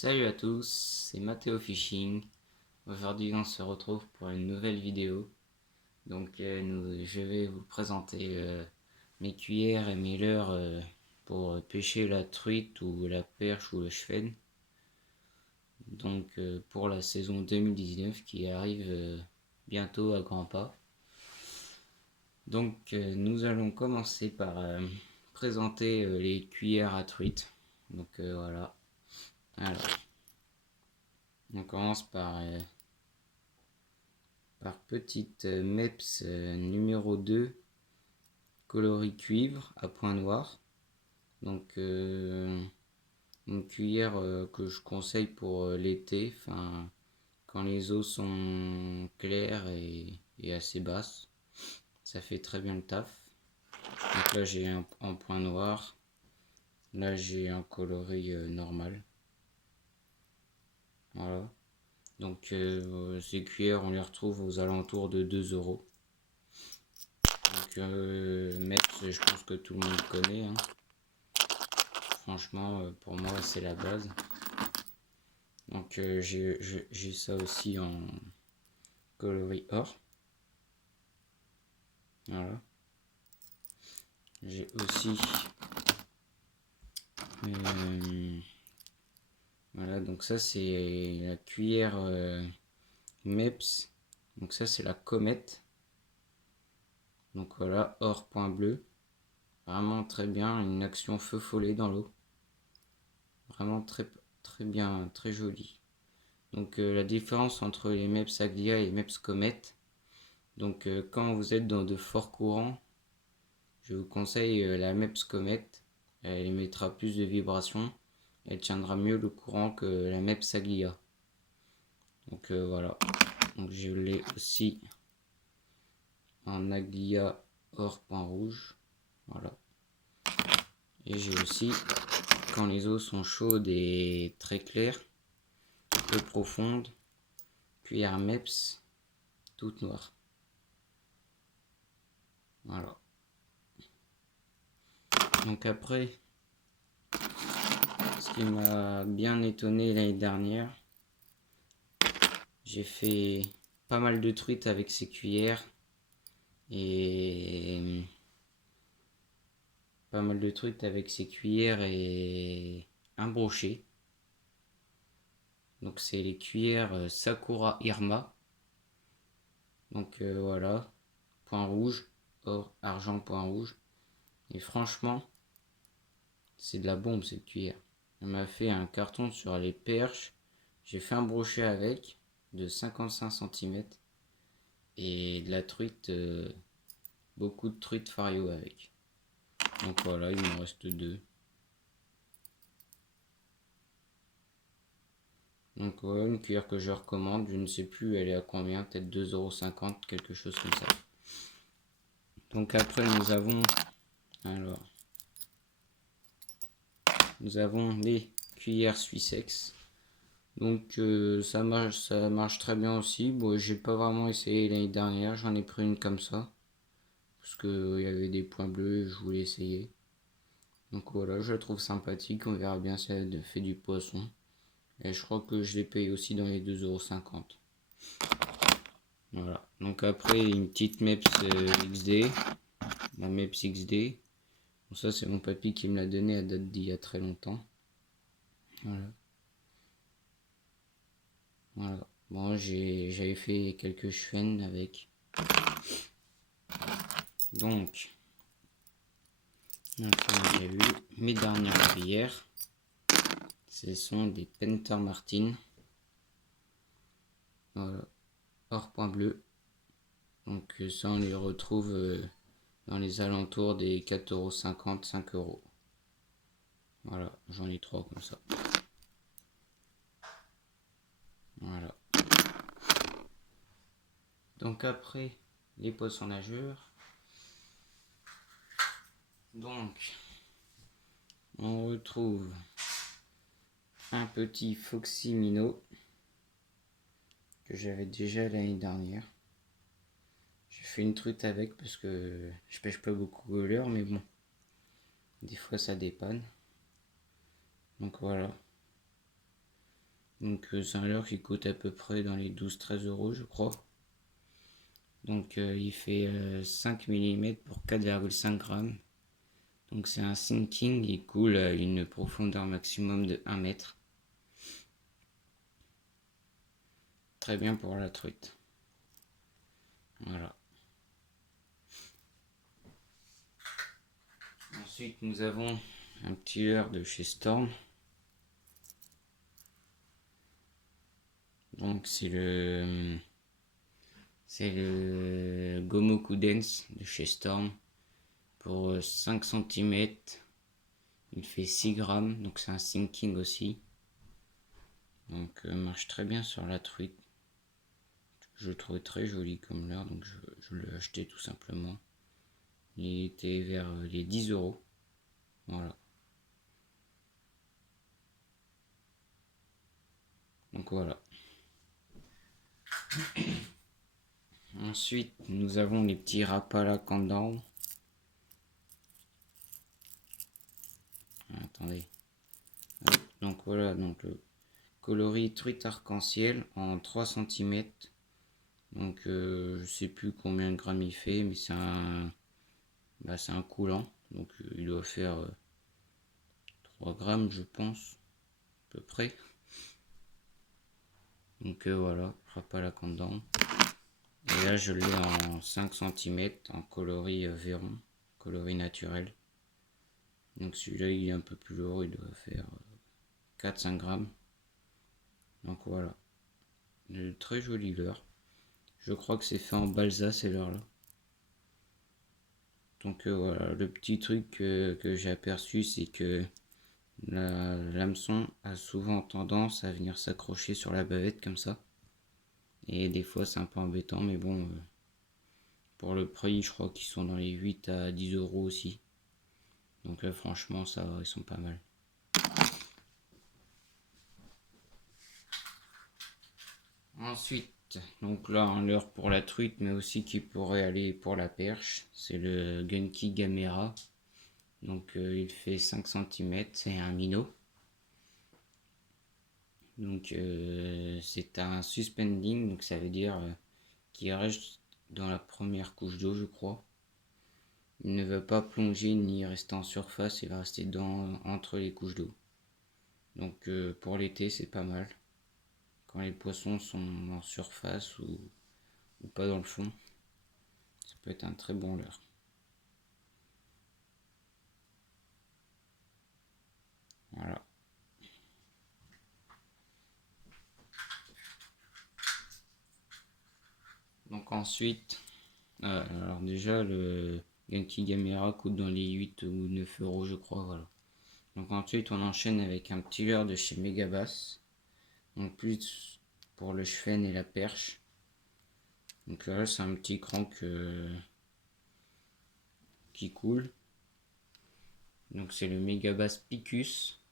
Salut à tous, c'est Mathéo Fishing. Aujourd'hui on se retrouve pour une nouvelle vidéo. Donc je vais vous présenter mes cuillères et mes leurres pour pêcher la truite ou la perche ou le chevenne. Donc pour la saison 2019 qui arrive bientôt à grands pas. Donc nous allons commencer par présenter les cuillères à truite. Donc voilà. Alors, on commence par petite MEPS numéro 2 coloris cuivre à point noir. Donc une cuillère que je conseille pour l'été, quand les eaux sont claires et assez basses. Ça fait très bien le taf. Donc là j'ai un en point noir. Là j'ai un coloris normal. Voilà. Donc ces cuillères on les retrouve aux alentours de 2 euros. Donc MEPS, je pense que tout le monde connaît, hein. Franchement pour moi c'est la base. Donc j'ai ça aussi en coloris or. Voilà. J'ai aussi voilà, donc ça c'est la cuillère MEPS. Donc ça c'est la comète. Donc voilà, or point bleu. Vraiment très bien, une action feu follet dans l'eau. Vraiment très bien, très joli. Donc la différence entre les MEPS Aglia et les MEPS comète. Donc quand vous êtes dans de forts courants, je vous conseille la MEPS comète. Elle émettra plus de vibrations. Elle tiendra mieux le courant que la MEPS Aglia. Donc voilà. Donc je l'ai aussi en Aglia or point rouge. Voilà. Et j'ai aussi, quand les eaux sont chaudes et très claires, peu profondes, cuillère MEPS toute noire. Voilà. Donc après, ce qui m'a bien étonné l'année dernière, j'ai fait pas mal de truites avec ces cuillères et un brochet. Donc c'est les cuillères Sakura Irma. Donc voilà, point rouge, or, argent, point rouge. Et franchement, c'est de la bombe cette cuillère. Elle m'a fait un carton sur les perches. J'ai fait un brochet avec de 55 cm et de la truite, beaucoup de truite fario avec. Donc voilà, il me reste deux. Donc voilà, une cuillère que je recommande, je ne sais plus elle est à combien, peut-être 2,50 €, quelque chose comme ça. Donc après nous avons les cuillères Suissex. Donc ça marche très bien aussi. Bon, j'ai pas vraiment essayé l'année dernière, j'en ai pris une comme ça. Parce qu'il y avait des points bleus et je voulais essayer. Donc voilà, je la trouve sympathique, on verra bien si elle fait du poisson. Et je crois que je l'ai payé aussi dans les 2,50 €. Voilà, donc après une petite MEPS XD, la MEPS XD. Bon, ça c'est mon papy qui me l'a donné à date d'il y a très longtemps. Voilà. Voilà. Bon, j'avais fait quelques chevennes avec. Donc, maintenant j'ai vu mes dernières cuillères. Ce sont des Penter Martin. Voilà. Or point bleu. Donc ça on les retrouve dans les alentours des 4,50 €, 5 €. Voilà, j'en ai trois comme ça. Voilà. Donc après les poissons nageurs. Donc on retrouve un petit Foxy Minnow que j'avais déjà l'année dernière. J'ai fait une truite avec parce que je pêche pas beaucoup au leurre, mais bon, des fois ça dépanne. Donc voilà. Donc c'est un leurre qui coûte à peu près dans les 12-13 euros je crois. Donc il fait 5 mm pour 4,5 grammes. Donc c'est un sinking, il coule à une profondeur maximum de 1 mètre. Très bien pour la truite. Voilà. Ensuite nous avons un petit leurre de chez Storm. Donc c'est le Gomoku Dance de chez Storm pour 5 cm. Il fait 6 grammes, donc c'est un sinking aussi. Donc marche très bien sur la truite. Je le trouvais très joli comme leurre, donc je l'ai acheté tout simplement. Il était vers les 10 euros. Voilà. Donc voilà. Ensuite, nous avons les petits Rapala Countdown. Attendez. Hop. Donc voilà, donc le coloris truite arc-en-ciel en 3 cm. Donc je sais plus combien de grammes il fait, mais c'est un coulant. Donc il doit faire 3 grammes je pense, à peu près. Donc voilà, Rapala Countdown. Et là je l'ai en 5 cm en coloris Véron, coloris naturel. Donc celui-là il est un peu plus lourd, il doit faire 4-5 grammes. Donc voilà, de très joli leurre. Je crois que c'est fait en balsa ces leurres là. Donc voilà, le petit truc que j'ai aperçu, c'est que l'hameçon a souvent tendance à venir s'accrocher sur la bavette comme ça. Et des fois c'est un peu embêtant, mais bon, pour le prix je crois qu'ils sont dans les 8 à 10 euros aussi. Donc franchement ça va, ils sont pas mal. Ensuite, donc là un leurre pour la truite, mais aussi qui pourrait aller pour la perche, c'est le Genki Gamera. Donc il fait 5 cm, c'est un minnow. Donc c'est un suspending, donc ça veut dire qu'il reste dans la première couche d'eau je crois. Il ne va pas plonger ni rester en surface, il va rester entre les couches d'eau. Donc pour l'été c'est pas mal. Quand les poissons sont en surface ou pas dans le fond, ça peut être un très bon leurre. Voilà. Donc ensuite, alors déjà le Genki Gamera coûte dans les 8 ou 9 euros je crois, voilà. Donc ensuite on enchaîne avec un petit leurre de chez Megabass. Donc plus pour le chefenne et la perche. Donc là c'est un petit crank qui coule. Donc c'est le Megabass Picus.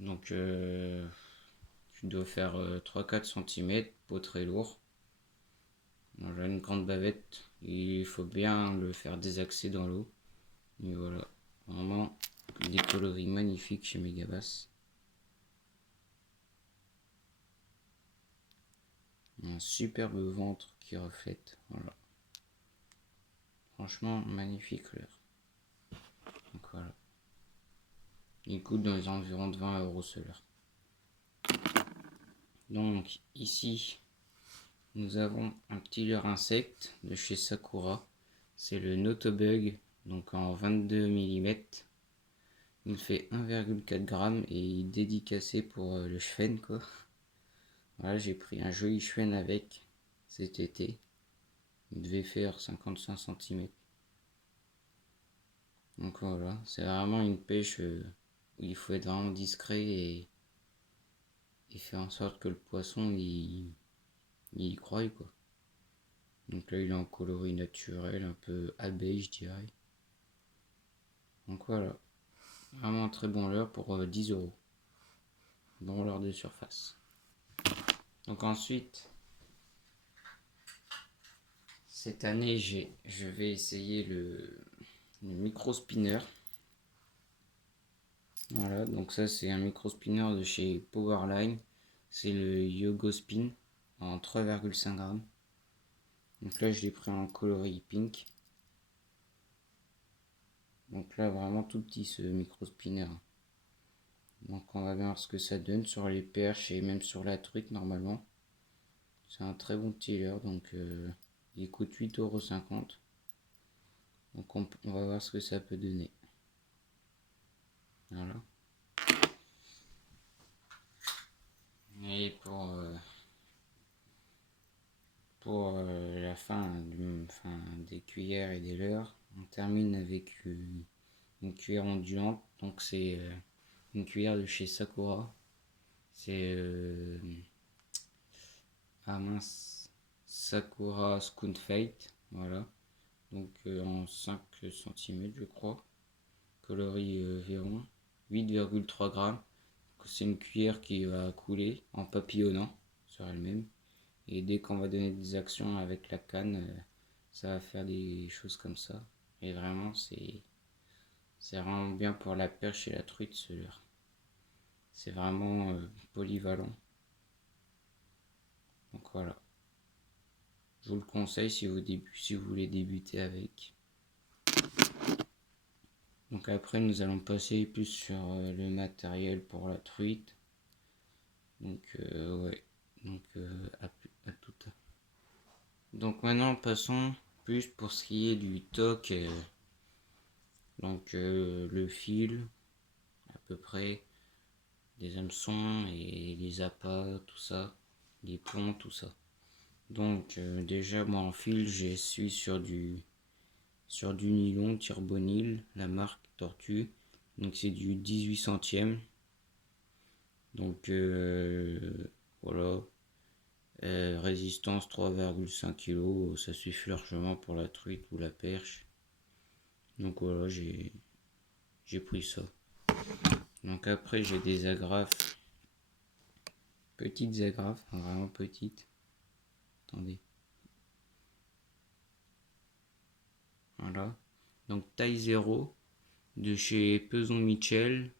Donc tu dois faire 3-4 cm, pas très lourd. Voilà une grande bavette. Il faut bien le faire désaxer dans l'eau. Et voilà, vraiment des coloris magnifiques chez Megabass. Un superbe ventre qui reflète, voilà. Franchement, magnifique leurre. Donc voilà. Il coûte dans les environs de 20 euros ce leurre. Donc ici, nous avons un petit leurre insecte de chez Sakura. C'est le Notobug, donc en 22 mm. Il fait 1,4 g et il est dédicacé pour le chefenne quoi. Voilà, j'ai pris un joli chefenne avec cet été. Il devait faire 55 cm. Donc voilà, c'est vraiment une pêche où il faut être vraiment discret et faire en sorte que le poisson il y croie quoi. Donc là il est en coloris naturel, un peu abeille je dirais. Donc voilà, vraiment un très bon leurre pour 10 euros. Bon leurre de surface. Donc ensuite, cette année je vais essayer le micro spinner. Voilà, donc ça c'est un micro spinner de chez Powerline. C'est le Yogo Spin en 3,5 grammes. Donc là je l'ai pris en coloris pink. Donc là vraiment tout petit ce micro spinner. Donc on va voir ce que ça donne sur les perches et même sur la truite normalement. C'est un très bon petit leurre, donc il coûte 8,50 €. Donc on va voir ce que ça peut donner. Voilà. Et pour la fin, des cuillères et des leurres, on termine avec une cuillère ondulante. Donc c'est une cuillère de chez Sakura. C'est Sakura Spoon Fight. Voilà. Donc en 5 cm je crois. Coloris Véron. 8,3 grammes. C'est une cuillère qui va couler en papillonnant sur elle-même. Et dès qu'on va donner des actions avec la canne, ça va faire des choses comme ça. Et vraiment, c'est vraiment bien pour la perche et la truite, ce leurre. C'est vraiment polyvalent. Donc voilà. Je vous le conseille si vous voulez débuter avec. Donc après, nous allons passer plus sur le matériel pour la truite. Donc ouais. Donc à tout. Donc maintenant, passons plus pour ce qui est du toc. Donc le fil, à peu près, les hameçons et les appâts, tout ça, les plombs, tout ça. Donc déjà moi en fil je suis sur du nylon Tirbonil, la marque Tortue. Donc c'est du 18 centièmes. Donc voilà. Résistance 3,5 kg, ça suffit largement pour la truite ou la perche. Donc voilà, j'ai pris ça. Donc après j'ai des agrafes, petites agrafes, vraiment petites. Attendez. Voilà. Donc taille 0 de chez Peson Michel.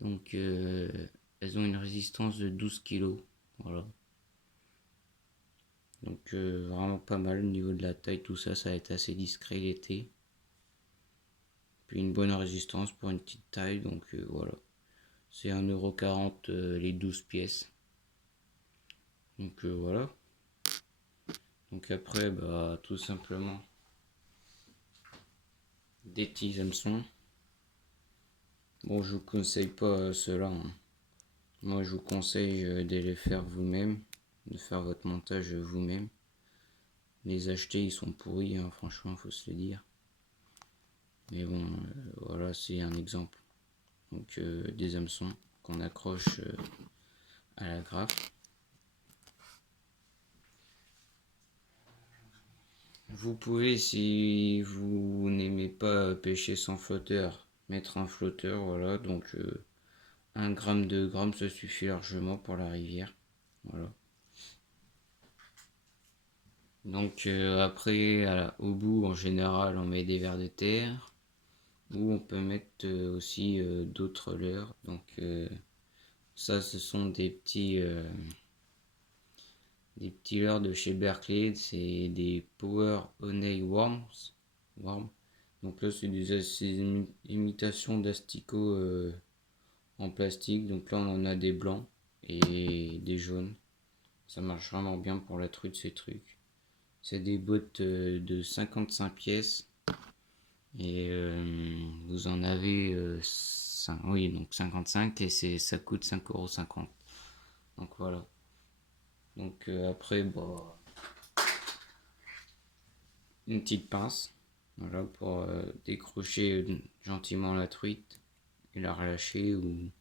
Donc elles ont une résistance de 12 kg. Voilà. Donc vraiment pas mal au niveau de la taille, tout ça, ça va être assez discret l'été. Puis une bonne résistance pour une petite taille, donc voilà. C'est 1,40 € les 12 pièces. Donc voilà. Donc après, bah tout simplement des petits hameçons. Bon, je vous conseille pas cela, hein. Moi, je vous conseille de les faire vous-même, de faire votre montage vous-même. Les acheter, ils sont pourris, hein, franchement, faut se le dire. Mais bon, voilà, c'est un exemple. Donc, des hameçons qu'on accroche à la grappe. Vous pouvez, si vous n'aimez pas pêcher sans flotteur, mettre un flotteur, voilà. Donc, 1 gramme, 2 grammes, ça suffit largement pour la rivière. Voilà. Donc après, au bout, en général, on met des vers de terre. Ou on peut mettre aussi d'autres leurres. Donc ça, ce sont des petits leurres de chez Berkeley. C'est des Power Honey Worms. Donc là, c'est une imitation d'asticots en plastique. Donc là, on en a des blancs et des jaunes. Ça marche vraiment bien pour la truite, ces trucs. C'est des bottes de 55 pièces. Et vous en avez 5, oui, donc 55 et ça coûte 5,50 €. Donc voilà. Donc après, bah, une petite pince. Voilà, pour décrocher gentiment la truite et la relâcher. Ou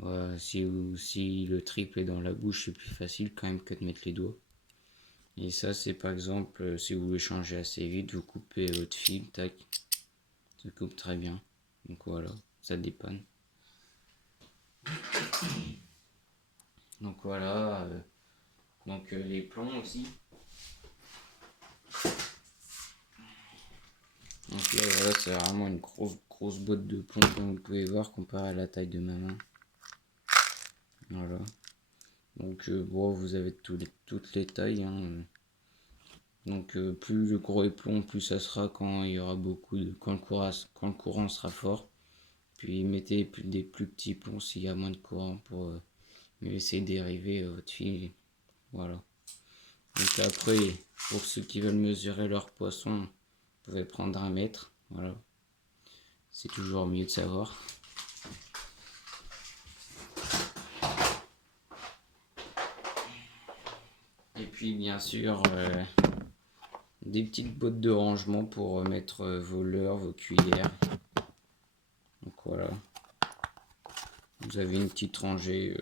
voilà, si le triple est dans la bouche, c'est plus facile quand même que de mettre les doigts. Et ça, c'est par exemple, si vous voulez changer assez vite, vous coupez votre fil, tac, ça coupe très bien. Donc voilà, ça dépanne. Donc voilà, donc les plombs aussi. Donc là, voilà, c'est vraiment une grosse botte de plomb, comme vous pouvez voir, comparé à la taille de ma main. Voilà. Donc bon, vous avez toutes les tailles, hein. Donc plus le gros est plomb, plus ça sera quand il y aura quand le courant sera fort. Puis mettez des plus petits plombs s'il y a moins de courant pour mieux laisser dériver votre fil. Voilà. Donc après, pour ceux qui veulent mesurer leur poisson, vous pouvez prendre 1 mètre. Voilà. C'est toujours mieux de savoir. Et puis bien sûr, des petites bottes de rangement pour mettre vos leurres, vos cuillères. Donc voilà. Vous avez une petite rangée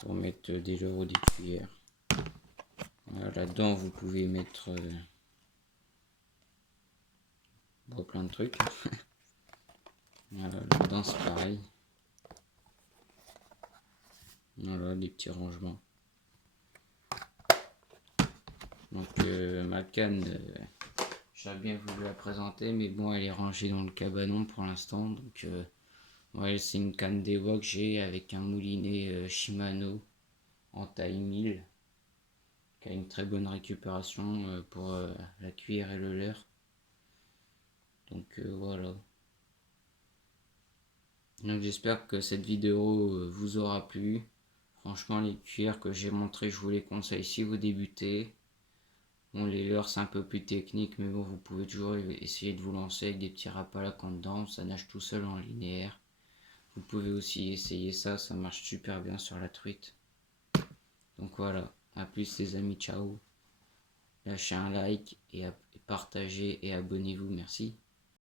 pour mettre des leurres ou des cuillères. Voilà, là-dedans, vous pouvez mettre plein de trucs. Voilà, là-dedans, c'est pareil. Voilà, des petits rangements. Donc ma canne, j'aurais bien voulu la présenter, mais bon, elle est rangée dans le cabanon pour l'instant. Donc ouais, c'est une canne d'Ewa que j'ai avec un moulinet Shimano en taille 1000 qui a une très bonne récupération pour la cuillère et le leurre. Donc voilà. Donc j'espère que cette vidéo vous aura plu. Franchement, les cuillères que j'ai montrées, je vous les conseille si vous débutez. Bon, les leurres c'est un peu plus technique, mais bon, vous pouvez toujours essayer de vous lancer avec des petits rapalacs en dedans, ça nage tout seul en linéaire. Vous pouvez aussi essayer ça, ça marche super bien sur la truite. Donc voilà, à plus les amis, ciao. Lâchez un like et partagez et abonnez-vous, merci.